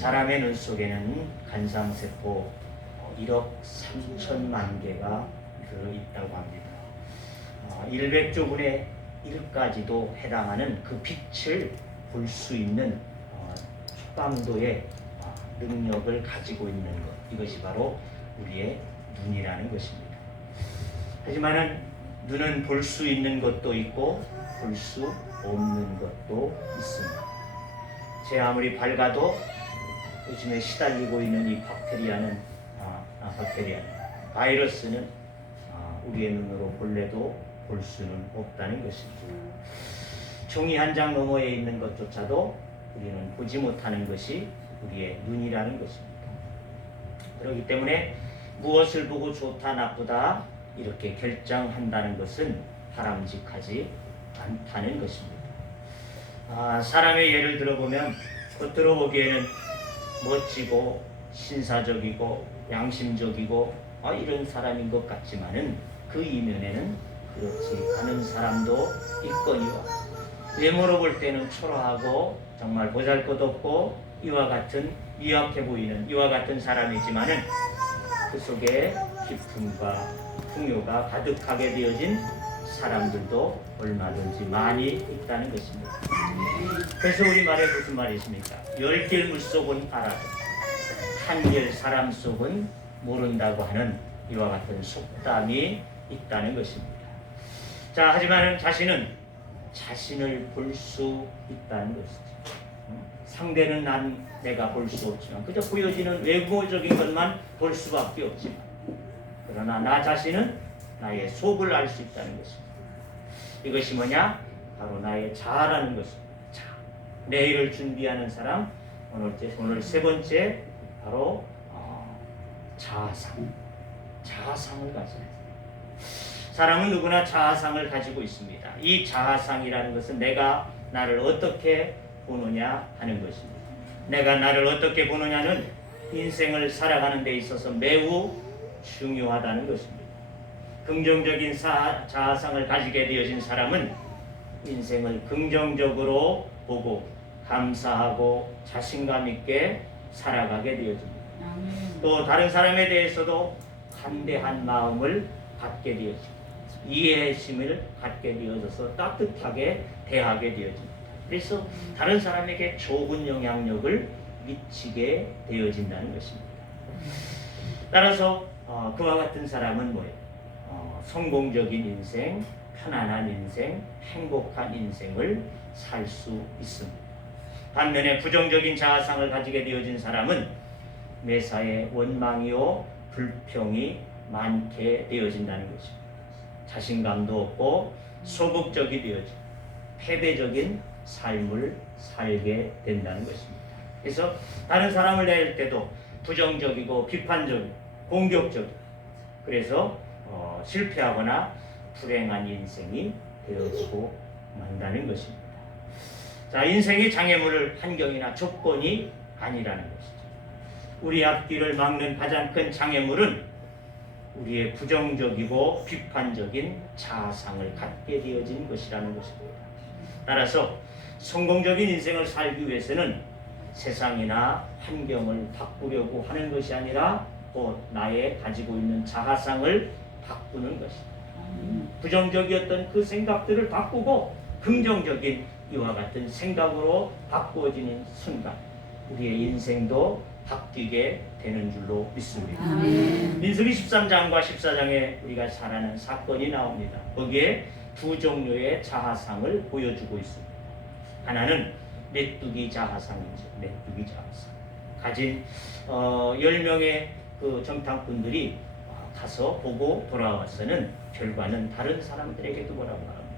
사람의 눈 속에는 간상세포 1억 3천만 개가 들어있다고 합니다. 100조분의 1까지도 해당하는 그 빛을 볼 수 있는 초감도의 능력을 가지고 있는 것, 이것이 바로 우리의 눈이라는 것입니다. 하지만은 눈은 볼 수 있는 것도 있고 볼 수 없는 것도 있습니다. 제 아무리 밝아도 요즘에 시달리고 있는 이 바이러스는 우리의 눈으로 볼래도 볼 수는 없다는 것입니다. 종이 한 장 너머에 있는 것조차도 우리는 보지 못하는 것이 우리의 눈이라는 것입니다. 그렇기 때문에 무엇을 보고 좋다 나쁘다 이렇게 결정한다는 것은 바람직하지 않다는 것입니다. 사람의 예를 들어보면 겉으로 보기에는 멋지고 신사적이고 양심적이고 이런 사람인 것 같지만은 그 이면에는 그렇지 않은 사람도 있거니와 외모로 볼 때는 초라하고 정말 보잘것없고 이와 같은 미약해 보이는 이와 같은 사람이지만은 그 속에 기쁨과 풍요가 가득하게 되어진 사람들도 얼마든지 많이 있다는 것입니다. 그래서 우리 말에 무슨 말이 있습니까? 열길 물속은 알아도 한결 사람 속은 모른다고 하는 이와 같은 속담이 있다는 것입니다. 자, 하지만 자신을 볼 수 있다는 것이죠. 상대는 내가 볼 수 없지만 그저 보여지는 외부적인 것만 볼 수밖에 없지만 그러나 나 자신은 나의 속을 알 수 있다는 것입니다. 이것이 뭐냐? 바로 나의 자아라는 것입니다. 자, 내일을 준비하는 사람, 오늘 세 번째 바로 자아상을 가져요. 사람은 누구나 자아상을 가지고 있습니다. 이 자아상이라는 것은 내가 나를 어떻게 보느냐 하는 것입니다. 내가 나를 어떻게 보느냐는 인생을 살아가는 데 있어서 매우 중요하다는 것입니다. 긍정적인 자아상을 가지게 되어진 사람은 인생을 긍정적으로 보고 감사하고 자신감 있게 살아가게 되어집니다. 또 다른 사람에 대해서도 관대한 마음을 갖게 되어집니다. 이해심을 갖게 되어져서 따뜻하게 대하게 되어집니다. 그래서 다른 사람에게 좋은 영향력을 미치게 되어진다는 것입니다. 따라서 그와 같은 사람은 뭐예요? 성공적인 인생, 편안한 인생, 행복한 인생을 살 수 있습니다. 반면에 부정적인 자아상을 가지게 되어진 사람은 매사에 원망이요 불평이 많게 되어진다는 것입니다. 자신감도 없고 소극적이 되어지고 패배적인 삶을 살게 된다는 것입니다. 그래서 다른 사람을 대할 때도 부정적이고 비판적이고 공격적이고 그래서 실패하거나 불행한 인생이 되어지고 만다는 것입니다. 자, 인생의 장애물을 환경이나 조건이 아니라는 것이죠. 우리 앞길을 막는 가장 큰 장애물은 우리의 부정적이고 비판적인 자아상을 갖게 되어진 것이라는 것입니다. 따라서 성공적인 인생을 살기 위해서는 세상이나 환경을 바꾸려고 하는 것이 아니라 곧 나의 가지고 있는 자아상을 바꾸는 것입니다. 부정적이었던 그 생각들을 바꾸고 긍정적인 이와 같은 생각으로 바꾸어지는 순간 우리의 인생도 바뀌게 되는 줄로 믿습니다. 민수기 13장과 14장에 우리가 잘 아는 사건이 나옵니다. 거기에 두 종류의 자아상을 보여주고 있습니다. 하나는 메뚜기 자아상이죠. 메뚜기 자아상. 가진 10명의 그 정탐꾼들이 가서 보고 돌아와서는 결과는 다른 사람들에게도 뭐라고 말합니다.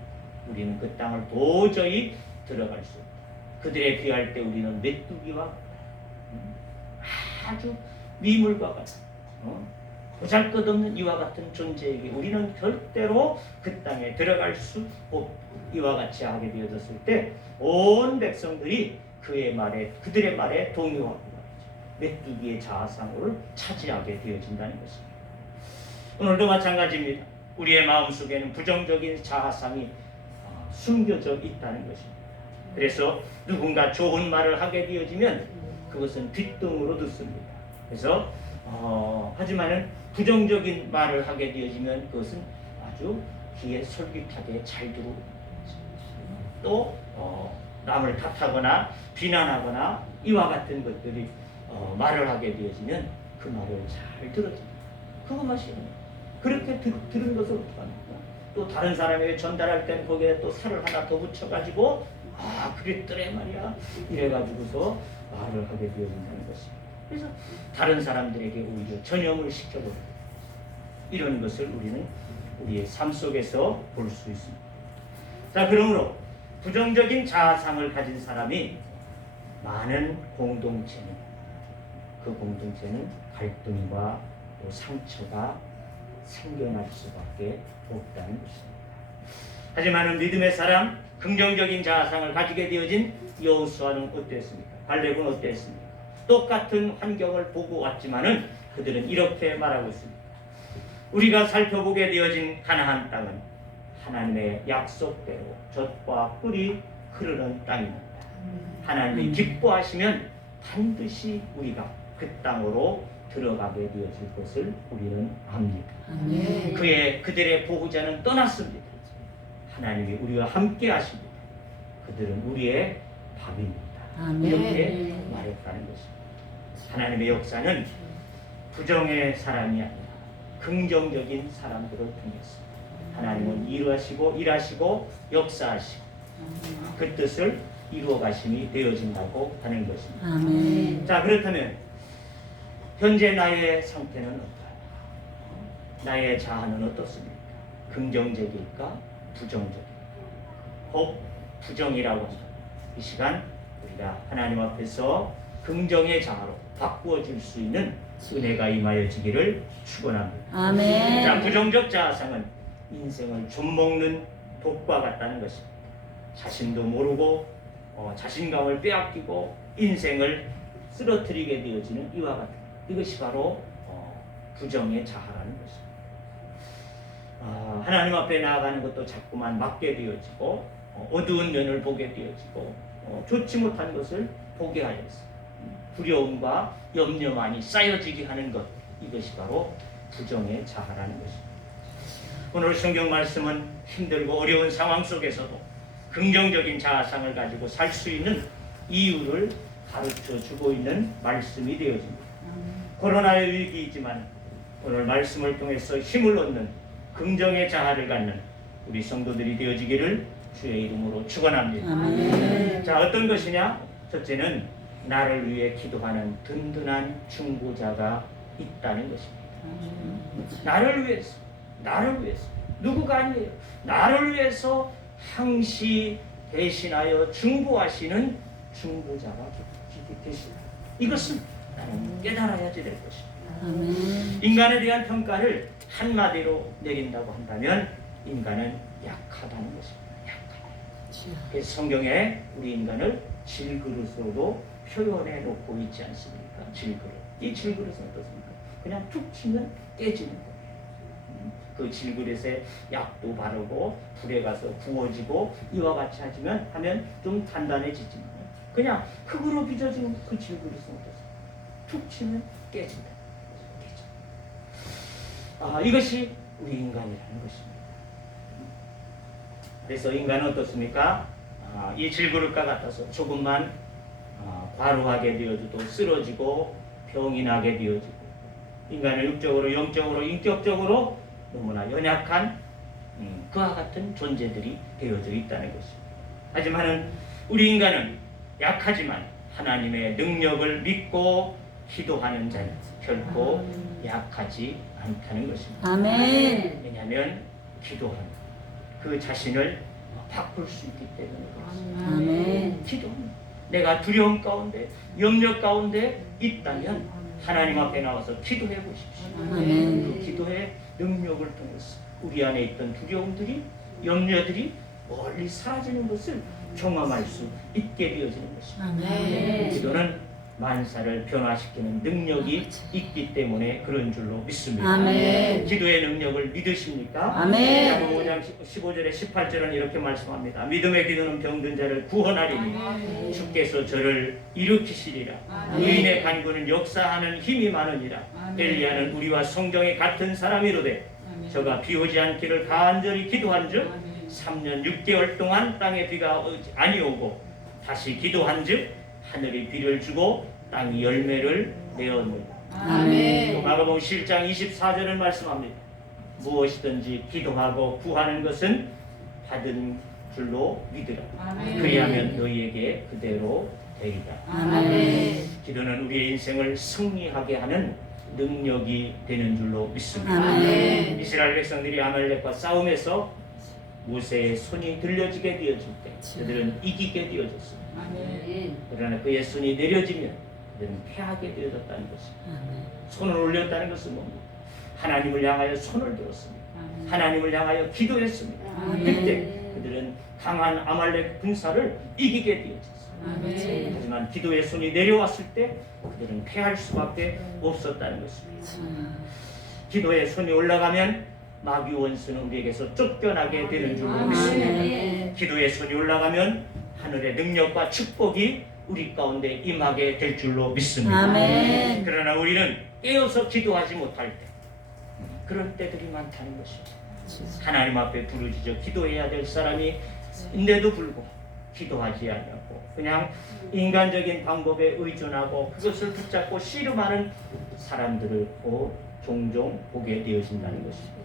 우리는 그 땅을 도저히 들어갈 수 없다. 그들에 비할 때 우리는 메뚜기와 아주 미물과 같은 보잘것없는 이와 같은 존재에게 우리는 절대로 그 땅에 들어갈 수 없고 이와 같이 하게 되어졌을 때 온 백성들이 그들의 말에 동요하고 메뚜기의 자아상을 차지하게 되어진다는 것입니다. 오늘도 마찬가지입니다. 우리의 마음속에는 부정적인 자아상이 숨겨져 있다는 것입니다. 그래서 누군가 좋은 말을 하게 되어지면 그것은 뒷등으로 듣습니다. 그래서 하지만은 부정적인 말을 하게 되어지면 그것은 아주 귀에 솔깃하게 잘 들어오고 또 남을 탓하거나 비난하거나 이와 같은 것들이 말을 하게 되어지면 그 말을 잘 들어줍니다. 그거 맛이에요. 그렇게 들은 것을 어떻게 합니까? 또 다른 사람에게 전달할 때는 거기에 또 살을 하나 더 붙여가지고 그랬더래 말이야 이래가지고서 말을 하게 되어진다는 것입니다. 그래서 다른 사람들에게 오히려 전염을 시켜버려요. 이런 것을 우리는 우리의 삶 속에서 볼 수 있습니다. 자, 그러므로 부정적인 자아상을 가진 사람이 많은 공동체는 그 공동체는 갈등과 또 상처가 생겨날 수밖에 없다는 것입니다. 하지만 믿음의 사람, 긍정적인 자아상을 가지게 되어진 여호수아는 어땠습니까? 갈렙은 어땠습니까? 똑같은 환경을 보고 왔지만은 그들은 이렇게 말하고 있습니다. 우리가 살펴보게 되어진 가나안 땅은 하나님의 약속대로 젖과 꿀이 흐르는 땅입니다. 하나님이 기뻐하시면 반드시 우리가 그 땅으로 들어가게 되어질 것을 우리는 압니다. 그들의 보호자는 떠났습니다. 하나님이 우리와 함께 하십니다. 그들은 우리의 밥입니다. 이렇게 말했다는 것입니다. 하나님의 역사는 부정의 사람이 아니라 긍정적인 사람들을 통해서 하나님은 일하시고 역사하시고 그 뜻을 이루어 가심이 되어진다고 하는 것입니다. 자, 그렇다면 현재 나의 상태는 어떠하냐? 나의 자아는 어떻습니까? 긍정적일까? 부정적일까? 혹 부정이라고 한다. 이 시간 우리가 하나님 앞에서 긍정의 자아로 바꾸어질 수 있는 은혜가 임하여지기를 축원합니다. 아멘. 자, 부정적 자아상은 인생을 좀먹는 독과 같다는 것입니다. 자신도 모르고 자신감을 빼앗기고 인생을 쓰러뜨리게 되어지는 이와 같은 이것이 바로 부정의 자아라는 것입니다. 하나님 앞에 나아가는 것도 자꾸만 막게 되어지고 어두운 면을 보게 되어지고 좋지 못한 것을 보게 하였습니다. 두려움과 염려만이 쌓여지게 하는 것, 이것이 바로 부정의 자아라는 것입니다. 오늘 성경 말씀은 힘들고 어려운 상황 속에서도 긍정적인 자아상을 가지고 살 수 있는 이유를 가르쳐 주고 있는 말씀이 되어집니다. 코로나의 위기이지만 오늘 말씀을 통해서 힘을 얻는 긍정의 자아를 갖는 우리 성도들이 되어지기를 주의 이름으로 축원합니다. 자, 어떤 것이냐? 첫째는 나를 위해 기도하는 든든한 중보자가 있다는 것입니다. 나를 위해서 누구가 아니에요. 나를 위해서 항시 대신하여 중보하시는 중보자가 계시다. 이것은 나는 깨달아야지 될 것입니다. 인간에 대한 평가를 한마디로 내린다고 한다면 인간은 약하다는 것입니다. 약하다. 그래서 성경에 우리 인간을 질그릇으로도 표현해 놓고 있지 않습니까? 질그릇. 이 질그릇은 어떻습니까? 그냥 툭 치면 깨지는 거예요. 그 질그릇에 약도 바르고 불에 가서 구워지고 이와 같이 하면 좀 단단해지지만 그냥 흙으로 빚어진 그 질그릇은 어떻습니까? 툭 치면 깨진다. 이것이 우리 인간이라는 것입니다. 그래서 인간은 어떻습니까? 이 질그릇과 같아서 조금만 과로하게 되어져도 쓰러지고 병이 나게 되어지고 인간은 육적으로 영적으로 인격적으로 너무나 연약한 그와 같은 존재들이 되어져 있다는 것입니다. 하지만 우리 인간은 약하지만 하나님의 능력을 믿고 기도하는 자는 결코 약하지 않다는 것입니다. 아멘. 왜냐하면 기도하는 그 자신을 바꿀 수 있기 때문에 그렇습니다. 아멘. 기도합니다. 내가 두려움 가운데 염려 가운데 있다면 하나님 앞에 나와서 기도해 보십시오. 아멘. 그 기도의 능력을 통해서 우리 안에 있던 두려움들이 염려들이 멀리 사라지는 것을 경험할 수 있게 되어지는 것입니다. 아멘. 기도는 만사를 변화시키는 능력이 있기 때문에 그런 줄로 믿습니다. 아멘. 기도의 능력을 믿으십니까? 아멘. 야고보 5장 15절에 18절은 이렇게 말씀합니다. 믿음의 기도는 병든 자를 구원하리니 주께서 저를 일으키시리라. 의인의 간구는 역사하는 힘이 많으니라. 엘리야는 우리와 성경에 같은 사람이로되 저가 비 오지 않기를 간절히 기도한즉 3년 6개월 동안 땅에 비가 아니오고 다시 기도한즉 하늘이 비를 주고 땅이 열매를 내었느니라. 아멘. 또 마가복음 7장 24절을 말씀합니다. 무엇이든지 기도하고 구하는 것은 받은 줄로 믿으라. 그리하면 너희에게 그대로 되리라. 아멘. 기도는 우리의 인생을 승리하게 하는 능력이 되는 줄로 믿습니다. 아멘. 이스라엘 백성들이 아말렉과 싸움에서 모세의 손이 들려지게 되어질 때 그들은 이기게 되어졌습니다. 그러나 그의 손이 내려지면 그들은 패하게 되어졌다는 것입니다. 손을 올렸다는 것은 뭡니까? 하나님을 향하여 손을 들었습니다. 하나님을 향하여 기도했습니다. 그때 그들은 강한 아말렉 군사를 이기게 되어졌습니다. 하지만 기도의 손이 내려왔을 때 그들은 패할 수밖에 없었다는 것입니다. 기도의 손이 올라가면 마귀 원수는 우리에게서 쫓겨나게 되는 줄로 믿습니다. 기도의 손이 올라가면 하늘의 능력과 축복이 우리 가운데 임하게 될 줄로 믿습니다. 아멘. 그러나 우리는 깨어서 기도하지 못할 때 그런 때들이 많다는 것입니다. 하나님 앞에 부르짖어 기도해야 될 사람이 인데도 불구하고 기도하지 않냐고 그냥 인간적인 방법에 의존하고 그것을 붙잡고 씨름하는 사람들을 종종 보게 되어진다는 것입니다.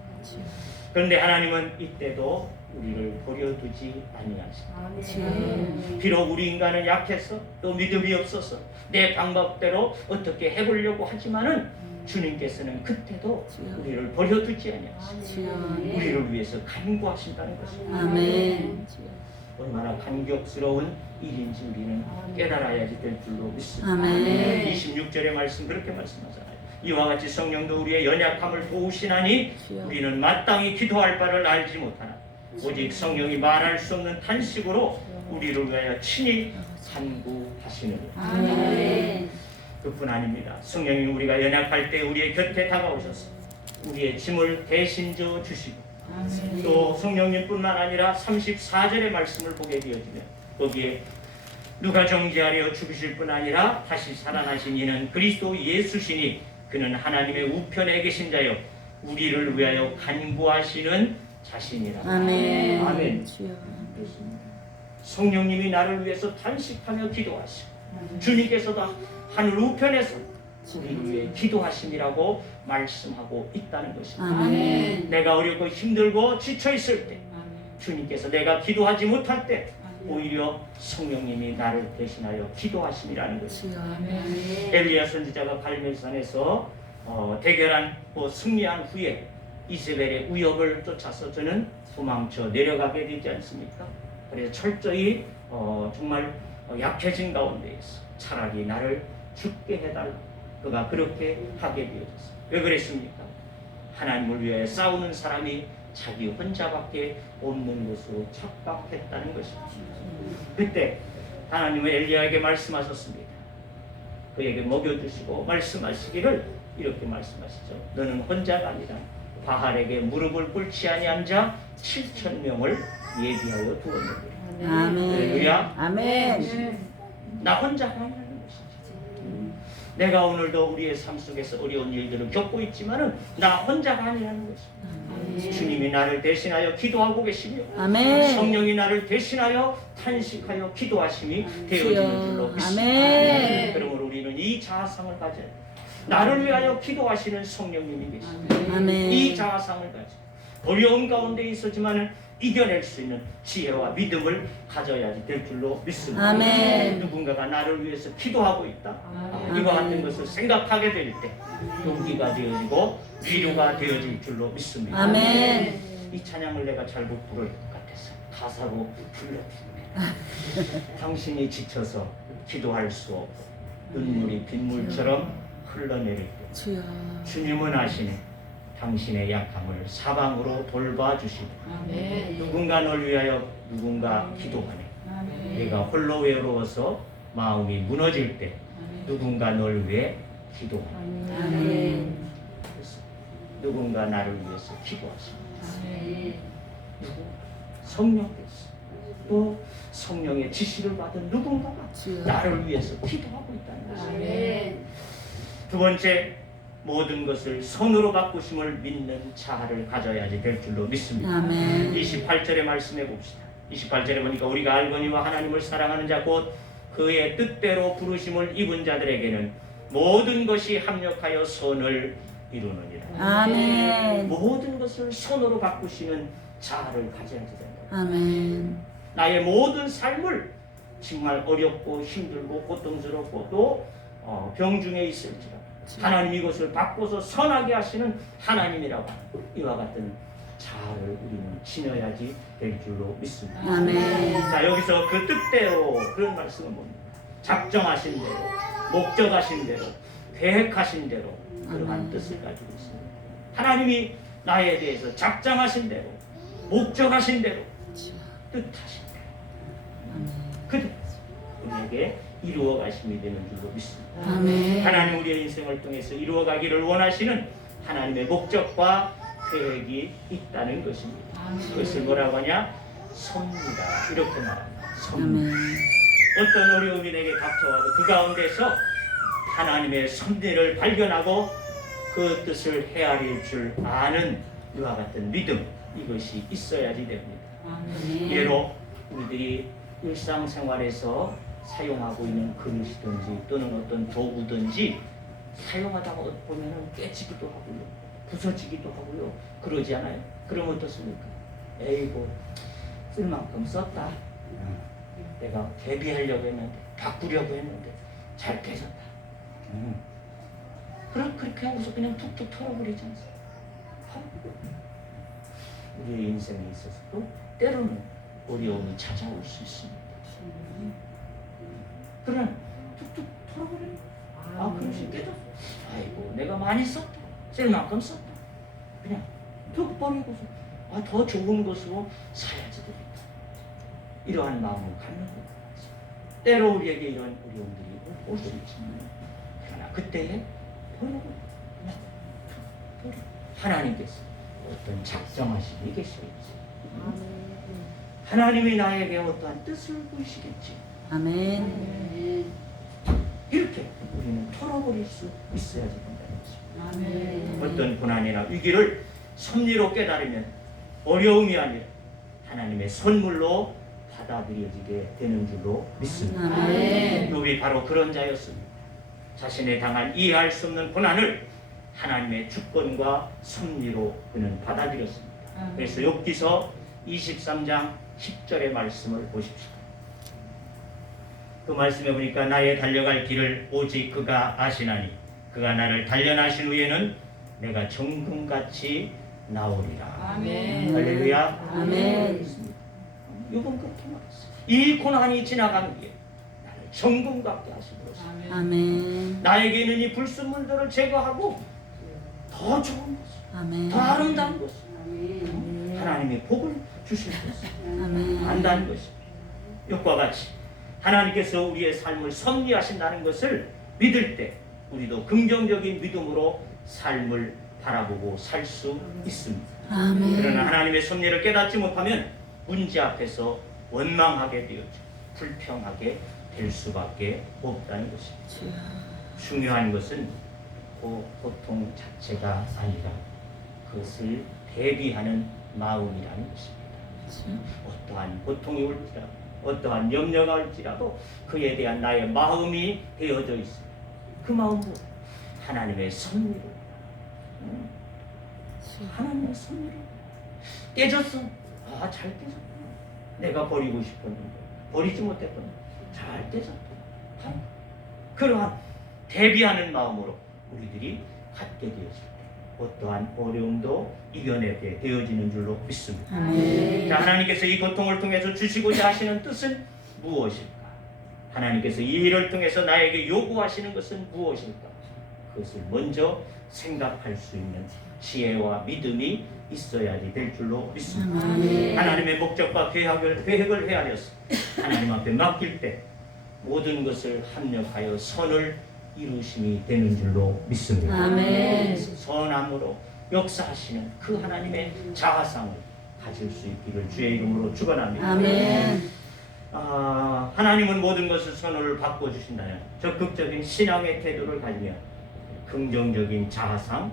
그런데 하나님은 이때도 우리를 버려두지 아니하십니다. 비록 우리 인간은 약해서 또 믿음이 없어서 내 방법대로 어떻게 해보려고 하지만은 주님께서는 그때도 우리를 버려두지 아니하십니다. 우리를 위해서 간구하신다는 것입니다. 아멘. 얼마나 감격스러운 일인지 우리는 깨달아야지 될 줄로 믿습니다. 아멘. 26절의 말씀 그렇게 말씀하잖아요. 이와 같이 성령도 우리의 연약함을 도우시나니 우리는 마땅히 기도할 바를 알지 못하나 오직 성령이 말할 수 없는 탄식으로 우리를 위하여 친히 간구하시느니라. 아멘. 그뿐 아닙니다. 성령이 우리가 연약할 때 우리의 곁에 다가오셔서 우리의 짐을 대신 져 주시고 또 성령님뿐만 아니라 34절의 말씀을 보게 되어지면 거기에 누가 정죄하려 죽으실 뿐 아니라 다시 살아나신 이는 그리스도 예수시니 그는 하나님의 우편에 계신 자여 우리를 위하여 간구하시는 자신이라. 아멘. 아멘. 그렇습니다. 성령님이 나를 위해서 탄식하며 기도하시고 주님께서도 하늘 우편에서 우리를 위해 기도하심이라고 말씀하고 있다는 것입니다. 아멘. 내가 어렵고 힘들고 지쳐 있을 때 주님께서 내가 기도하지 못할 때 오히려 성령님이 나를 대신하여 기도하심이라는 것입니다. 엘리야 선지자가 갈멜산에서 대결한 승리한 후에 이세벨의 위협을 쫓아서 저는 도망쳐 내려가게 되지 않습니까? 그래서 철저히 정말 약해진 가운데에서 차라리 나를 죽게 해달라. 그가 그렇게 하게 되어졌습니다. 왜 그랬습니까? 하나님을 위해 싸우는 사람이 자기 혼자밖에 없는 것으로 착각했다는 것입니다. 그때 하나님은 엘리야에게 말씀하셨습니다. 그에게 먹여주시고 말씀하시기를 이렇게 말씀하시죠. 너는 혼자가 아니라 바알에게 무릎을 꿇지 아니한 자 7,000명을 예비하여 두었느니라. 아멘. 할렐루야. 아멘. 나 혼자가 아니라는 것이죠. 내가 오늘도 우리의 삶 속에서 어려운 일들을 겪고 있지만은 나 혼자가 아니라는 것입니다. 주님이 나를 대신하여 기도하고 계시며 아멘. 성령이 나를 대신하여 탄식하여 기도하심이 되어지는 줄로 믿습니다. 아멘. 그러므로 우리는 이 자아상을 가져야 돼요. 나를 위하여 기도하시는 성령님이 계십니다. 아멘. 이 자아상을 가지고 어려운 가운데 있었지만은 이겨낼 수 있는 지혜와 믿음을 가져야지 될 줄로 믿습니다. 아멘. 누군가가 나를 위해서 기도하고 있다. 이와 같은 것을 생각하게 될 때 용기가 되어지고 위로가 되어질 줄로 믿습니다. 아멘. 이 찬양을 내가 잘못 부를 것 같아서 가사로 불러드립니다. 당신이 지쳐서 기도할 수 없고 눈물이 빗물처럼 흘러내릴 때 주여. 주님은 아시네. 당신의 약함을 사방으로 돌봐주시고 누군가 널 위하여 누군가 기도하네. 내가 홀로 외로워서 마음이 무너질 때 누군가 널 위해 기도하라. 아멘. 그래서 누군가 나를 위해서 기도하십니다. 누구? 성령께서 또 성령의 지시를 받은 누군가가 나를 위해서 기도하고 있다는 것입니다. 아멘. 두 번째, 모든 것을 손으로 바꾸심을 믿는 자아를 가져야지 될 줄로 믿습니다. 아멘. 28절의 말씀해 봅시다. 28절에 보니까 우리가 알거니와 하나님을 사랑하는 자 곧 그의 뜻대로 부르심을 입은 자들에게는 모든 것이 합력하여 선을 이루느니라. 아멘. 모든 것을 손으로 바꾸시는 자아를 가져야 된다. 아멘. 나의 모든 삶을 정말 어렵고 힘들고 고통스럽고 또 병중에 있을지라도 하나님 이것을 바꿔서 선하게 하시는 하나님이라고 하는 이와 같은 자아를 우리는 지녀야지 될 줄로 믿습니다. 아멘. 자, 여기서 그 뜻대로 그런 말씀은 뭡니까? 작정하신 대로, 목적하신 대로, 계획하신 대로 그러한 뜻을 가지고 있습니다. 하나님이 나에 대해서 작정하신 대로, 목적하신 대로, 뜻하신 대로 그대로 우리에게 이루어 가심이 되는 줄로 믿습니다. 아멘. 하나님 우리의 인생을 통해서 이루어 가기를 원하시는 하나님의 목적과 계획이 있다는 것입니다. 그것을 뭐라고 하냐? 섭니다. 이렇게 말합니다. 섭니다. 아멘. 어떤 어려움이 내게 닥쳐와도 그 가운데서 하나님의 섭리를 발견하고 그 뜻을 헤아릴 줄 아는 이와 같은 믿음, 이것이 있어야지 됩니다. 아멘. 예로 우리들이 일상생활에서 사용하고 있는 그릇이든지 또는 어떤 도구든지 사용하다가 보면은 깨지기도 하고요, 부서지기도 하고요, 그러지 않아요? 그럼 어떻습니까? 에이고 쓸 만큼 썼다. 내가 대비하려고 했는데, 바꾸려고 했는데 잘 깨졌다. 그렇게 하고서 그냥 툭툭 털어버리지 않습니까? 우리의 인생에 있어서도 때로는 어려움이 찾아올 수 있습니다. 그러나 툭툭 털어버리는 거예요. 그럴 수 있겠죠? 아이고 내가 많이 썼다. 쓸 만큼 썼다. 그냥 툭 버리고서 더 좋은 것으로 사야지 되겠다. 이러한 마음을 갖는 겁니다. 때로 우리에게 이런 어려움들이 올 수 있지만 그러나 그때에 버리고 하나님께서 어떤 작정하심이 계시겠지. 하나님이 나에게 어떠한 뜻을 보이시겠지. 아멘. 이렇게 우리는 털어버릴 수 있어야지 된다는 것입니다. 아멘. 어떤 고난이나 위기를 섭리로 깨달으면 어려움이 아니라 하나님의 선물로 받아들여지게 되는 줄로 믿습니다. 아멘. 욥이 바로 그런 자였습니다. 자신의 당한 이해할 수 없는 고난을 하나님의 주권과 섭리로 그는 받아들였습니다. 그래서 욥기서 23장 10절의 말씀을 보십시오. 그 말씀에 보니까 나의 달려갈 길을 오직 그가 아시나니 그가 나를 단련하신 후에는 내가 정금같이 나오리라. 아멘. 할렐루야. 아멘. 욥은 그렇게 말했어요. 이 고난이 지나가는 뒤에 나를 정금 같게 하심으로써 아멘. 나에게 있는 이 불순물들을 제거하고 더 좋은 것을, 아멘. 더 아름다운 것을 하나님의 복을 주실 것을 아멘. 안다는 것입니다. 욥과 같이 하나님께서 우리의 삶을 섭리하신다는 것을 믿을 때 우리도 긍정적인 믿음으로 삶을 바라보고 살 수 있습니다. 아멘. 그러나 하나님의 섭리를 깨닫지 못하면 문제 앞에서 원망하게 되어져 불평하게 될 수밖에 없다는 것입니다. 중요한 것은 그 고통 자체가 아니라 그것을 대비하는 마음이라는 것입니다. 어떠한 고통이 올지라도 어떠한 염려가 올지라도 그에 대한 나의 마음이 되어져 있습니다. 그 마음도 하나님의 섭리로 하나님의 섭리로 깨졌어. 잘 깨졌구나. 내가 버리고 싶었는데 버리지 못했구나. 잘 깨졌구나. 그러한 대비하는 마음으로 우리들이 갖게 되었을 때 어떠한 어려움도 이겨내게 되어지는 줄로 믿습니다. 아멘. 자, 하나님께서 이 고통을 통해서 주시고자 하시는 뜻은 무엇일까? 하나님께서 이 일을 통해서 나에게 요구하시는 것은 무엇일까? 그것을 먼저 생각할 수 있는 지혜와 믿음이 있어야지 될 줄로 믿습니다. 아멘. 하나님의 목적과 계획을 헤아려서 하나님 앞에 맡길 때 모든 것을 합력하여 선을 이루심이 되는 줄로 믿습니다. 아멘. 선함으로 역사하시는 그 하나님의 자화상을 가질 수 있기를 주의 이름으로 축원합니다. 아멘. 하나님은 모든 것을 선을 바꿔주신다면 적극적인 신앙의 태도를 가지며 긍정적인 자화상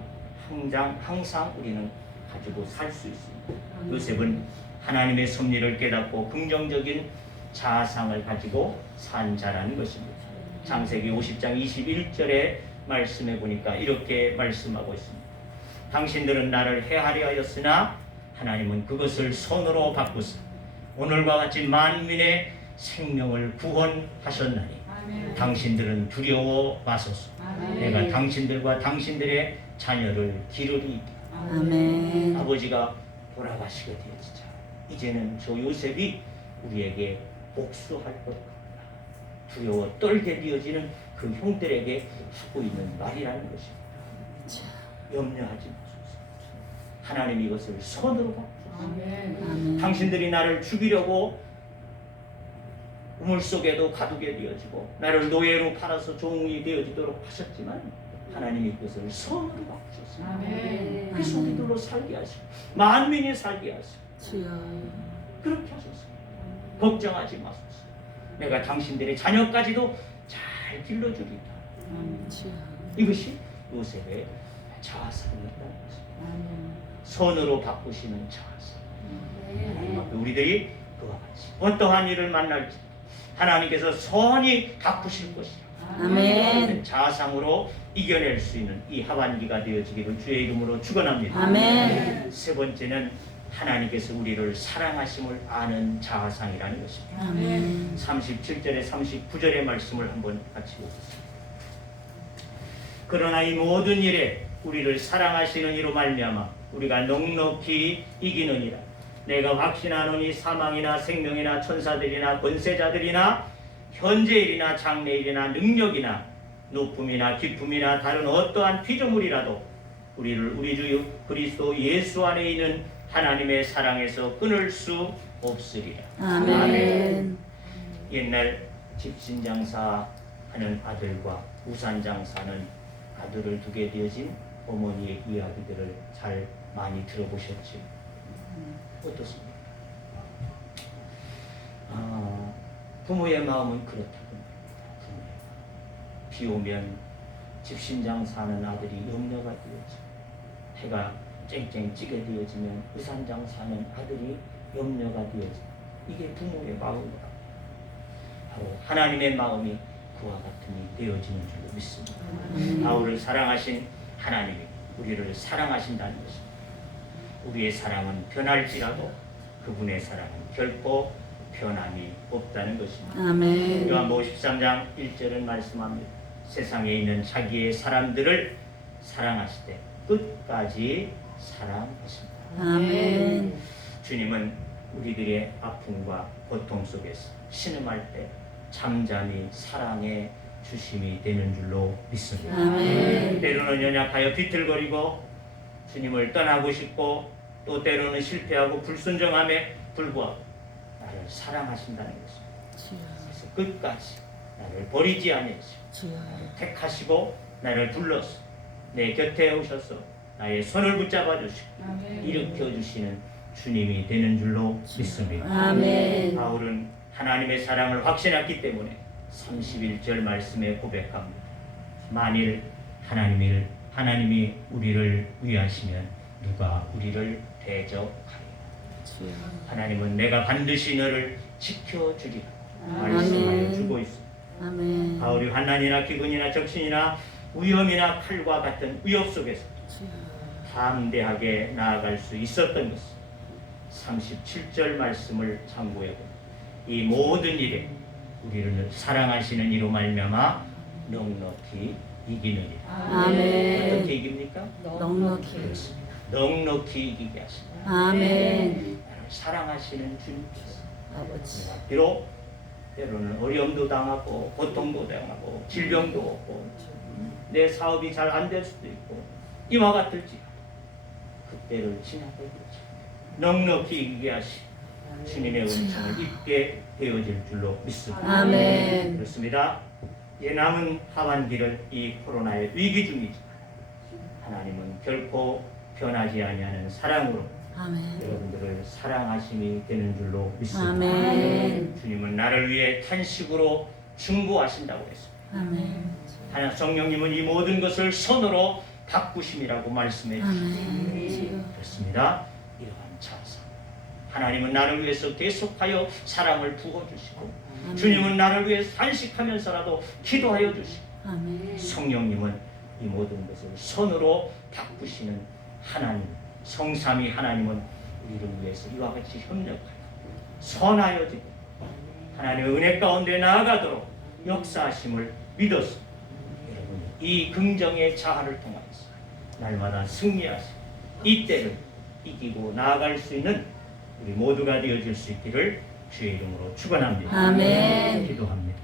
항상 우리는 가지고 살 수 있습니다. 요셉은 하나님의 섭리를 깨닫고 긍정적인 자아상을 가지고 산 자라는 것입니다. 창세기 50장 21절의 말씀에 보니까 이렇게 말씀하고 있습니다. 당신들은 나를 해하려 하였으나 하나님은 그것을 선으로 바꾸사 오늘과 같이 만민의 생명을 구원하셨나니 당신들은 두려워 마소서. 내가 당신들과 당신들의 자녀를 기르리. 아멘. 아버지가 돌아가시게 되었자 이제는 저 요셉이 우리에게 복수할 것 같다. 두려워 떨게 되어지는 그 형들에게 하고 있는 말이라는 것입니다. 염려하지 마소서. 하나님 이것을 선으로 바꾸소서. 당신들이 나를 죽이려고 우물 속에도 가두게 되어지고 나를 노예로 팔아서 종이 되어지도록 하셨지만 하나님이 그것을 선으로 바꾸셨습니다. 그 소리들로 살게 하시고 만민이 살게 하시고 그렇게 하셨습니다. 걱정하지 마소서. 내가 당신들의 자녀까지도 잘 길러주리다. 이것이 요셉의 자아상이었다는 것입니다. 선으로 바꾸시는 자아상. 우리들이 그와 같이 어떠한 일을 만날지 하나님께서 선히 바꾸실 것이라. 아멘. 자아상으로 이겨낼 수 있는 이 하반기가 되어지기를 주의 이름으로 축원합니다. 아멘. 세 번째는 하나님께서 우리를 사랑하심을 아는 자아상이라는 것입니다. 아멘. 37절에 39절의 말씀을 한번 같이 보겠습니다. 그러나 이 모든 일에 우리를 사랑하시는 이로 말미암아 우리가 넉넉히 이기느니라. 내가 확신하노니 사망이나 생명이나 천사들이나 권세자들이나 현재일이나 장래일이나 능력이나 높음이나 깊음이나 다른 어떠한 피조물이라도 우리를 우리 주 그리스도 예수 안에 있는 하나님의 사랑에서 끊을 수 없으리라. 아멘. 옛날 집신장사 하는 아들과 우산장사는 아들을 두게 되어진 어머니의 이야기들을 잘 많이 들어보셨죠? 어떻습니까? 부모의 마음은 그렇다고 합니다. 비 오면 집신장사하는 아들이 염려가 되어져. 해가 쨍쨍 찌게 되어지면 의산장사하는 아들이 염려가 되어져. 이게 부모의 마음이다. 바로 하나님의 마음이 그와 같음이 되어지는 줄로 믿습니다. 바울을 사랑하신 하나님이 우리를 사랑하신다는 것입니다. 우리의 사랑은 변할지라도 그분의 사랑은 결코 변함이 없다는 것입니다. 아멘. 요한복음 13장 1절은 말씀합니다. 세상에 있는 자기의 사람들을 사랑하시되 끝까지 사랑하십니다. 아멘. 주님은 우리들의 아픔과 고통 속에서 신음할 때 잠잠히 사랑해 주심이 되는 줄로 믿습니다. 아멘. 때로는 연약하여 비틀거리고 주님을 떠나고 싶고 또 때로는 실패하고 불순종함에 불구하고 나를 사랑하신다는 것입니다. 그래서 끝까지 나를 버리지 아니하시고 나를 택하시고 나를 불러서 내 곁에 오셔서 나의 손을 붙잡아 주시고 일으켜 주시는 주님이 되는 줄로 믿습니다. 아멘. 바울은 하나님의 사랑을 확신했기 때문에 31절 말씀에 고백합니다. 만일 하나님이 우리를 위하시면 누가 우리를 대적하리라. 하나님은 내가 반드시 너를 지켜주리라 말씀하여 주고 있습니다. 아멘. 바울이 환난이나 기근이나 적신이나 위험이나 칼과 같은 위협 속에서 담대하게 나아갈 수 있었던 것은 37절 말씀을 참고해 봅니다. 이 모든 일에 우리를 사랑하시는 이로 말미암아 넉넉히 이기느니라. 아멘. 어떻게 이깁니까? 넉넉히. 그렇습니다. 넉넉히 이기게 하십니다. 아멘. 나를 사랑하시는 주님께서 아버지. 내가 비록 때로는 어려움도 당하고 고통도 당하고 질병도 없고 내 사업이 잘 안 될 수도 있고 이와 같을지 그때를 지나고 있지 넉넉히 이기게 하시 주님의 은총을 입게 되어질 줄로 믿습니다. 아멘. 그렇습니다. 이 남은 하반기를 이 코로나의 위기 중이지만 하나님은 결코 변하지 아니하는 사랑으로 아멘. 여러분들을 사랑하심이 되는 줄로 믿습니다. 아멘. 주님은 나를 위해 탄식으로 중보하신다고 했습니다. 아멘. 하나님 성령님은 이 모든 것을 선으로 바꾸심이라고 말씀해 주셨습니다. 아멘. 그렇습니다. 이러한 찬사. 하나님은 나를 위해서 계속하여 사랑을 부어주시고 주님은 나를 위해 탄식하면서라도 기도하여 주시고 아멘. 성령님은 이 모든 것을 선으로 바꾸시는 하나님, 성삼위 하나님은 우리를 위해서 이와 같이 협력하여 선하여지고 하나님의 은혜 가운데 나아가도록 역사하심을 믿어서 여러분 이 긍정의 자아를 통하여서 날마다 승리하시고 이 때를 이기고 나아갈 수 있는 우리 모두가 되어질 수 있기를 주의 이름으로 축원합니다. 아멘. 기도합니다.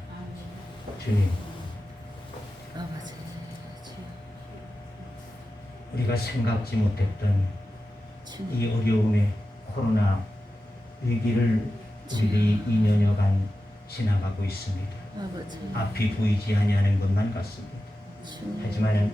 주님, 아버지. 우리가 생각지 못했던 주님. 이 어려움의 코로나 위기를 우리들이 2년여간 지나가고 있습니다. 아버지. 앞이 보이지 아니하는 것만 같습니다. 주님. 하지만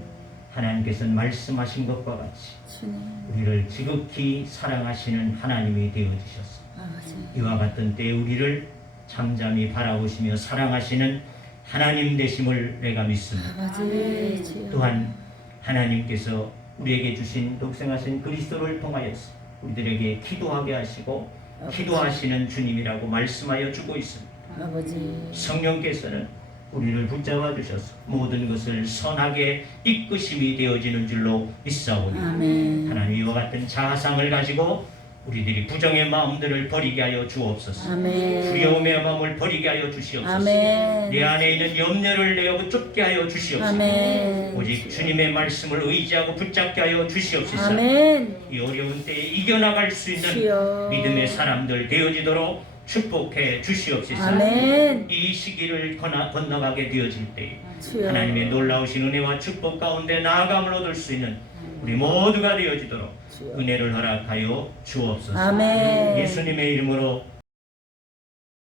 하나님께서는 말씀하신 것과 같이 주님. 우리를 지극히 사랑하시는 하나님이 되어주셨습니다. 아버지. 이와 같은 때에 우리를 잠잠히 바라보시며 사랑하시는 하나님 되심을 내가 믿습니다. 아버지. 주여. 또한 하나님께서 우리에게 주신 독생하신 그리스도를 통하여서 우리들에게 기도하게 하시고 기도하시는 주님이라고 말씀하여 주고 있습니다. 아버지. 성령께서는 우리를 붙잡아 주셔서 모든 것을 선하게 이끄심이 되어지는 줄로 믿사오니 아멘. 하나님 이와 같은 자아상을 가지고 우리들이 부정의 마음들을 버리게 하여 주옵소서. 아멘. 두려움의 마음을 버리게 하여 주시옵소서. 아멘. 내 안에 있는 염려를 내어 쫓게 하여 주시옵소서. 아멘. 오직 주님의 말씀을 의지하고 붙잡게 하여 주시옵소서. 아멘. 이 어려운 때에 이겨나갈 수 있는 주여. 믿음의 사람들 되어지도록 축복해 주시옵소서. 아멘. 이 시기를 건너가게 되어질 때 주여. 하나님의 놀라우신 은혜와 축복 가운데 나아감을 얻을 수 있는 우리 모두가 되어지도록 주여. 은혜를 허락하여 주옵소서. 아멘. 예수님의 이름으로